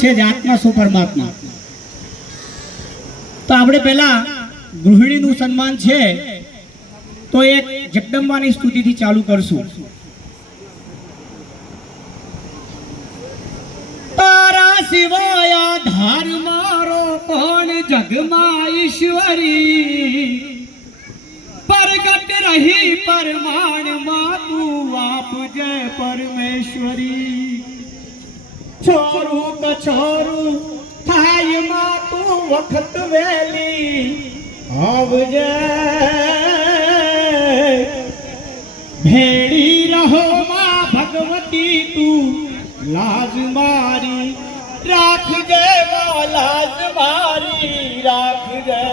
છે જ, આત્મા શું પરમાત્મા. તો આપણે પહેલા ગૃહિણીનું સન્માન છે તો એક જગદંબાની સ્તુતિથી ચાલુ કરશું. તારા સિવાય આધાર મારો કોણ જગમાં ઈશ્વરી, પ્રગટ રહી પરમાણમાં તું આપજે પરમેશ્વરી. છોરું તો છોરું થાય માં તું વખત વેલી આવજે. ભેડી રહો માં ભગવતી તું લાજ મારી રાખજે, લાજ મારી રાખજે.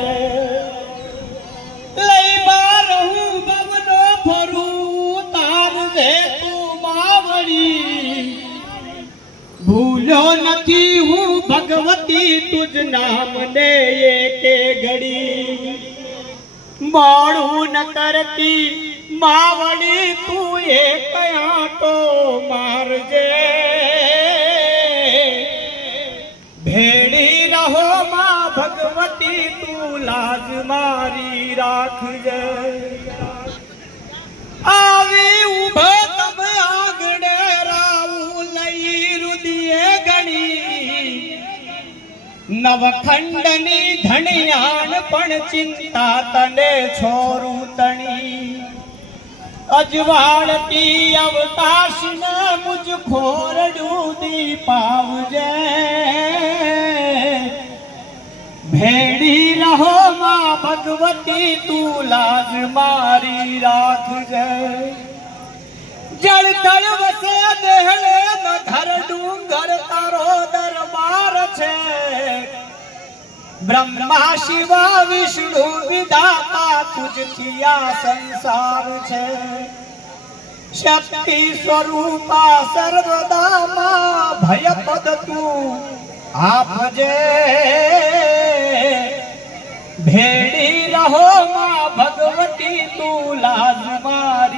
લઈ બાર હું બવનો ફરું તારજે તું માવડી. ભૂલ્યો નથી હું ભગવતી તુજ નામ ને એકે ઘડી. મોડું ન કરતી માવડી તું એક આંટો મારજે. ભેડી રહો માં ભગવતી તું લાજ મારી રાખજે. આવી ઉભા તમે આગળ રાવું લઈ રુદિયે ગણી. નવખંડની ધણિયાણ પણ ચિંતા તને છોરું તણી. અજવાળતી અવકાશને મુજ ખોરડું દીપાવજે. ભેડી રહો માં ભગવતી તું લાજ મારી રાખજે. જળ તળ વસે દેહળે ધર ડુંગર તારો દરબાર છે. બ્રહ્મા શિવા વિષ્ણુ વિધાતા તુજથી આ સંસાર છે. શક્તિ સ્વરૂપા સર્વદા માં ભય પદ તું આપજે. ભેડી રહો માં ભગવતી તું લાજ મારી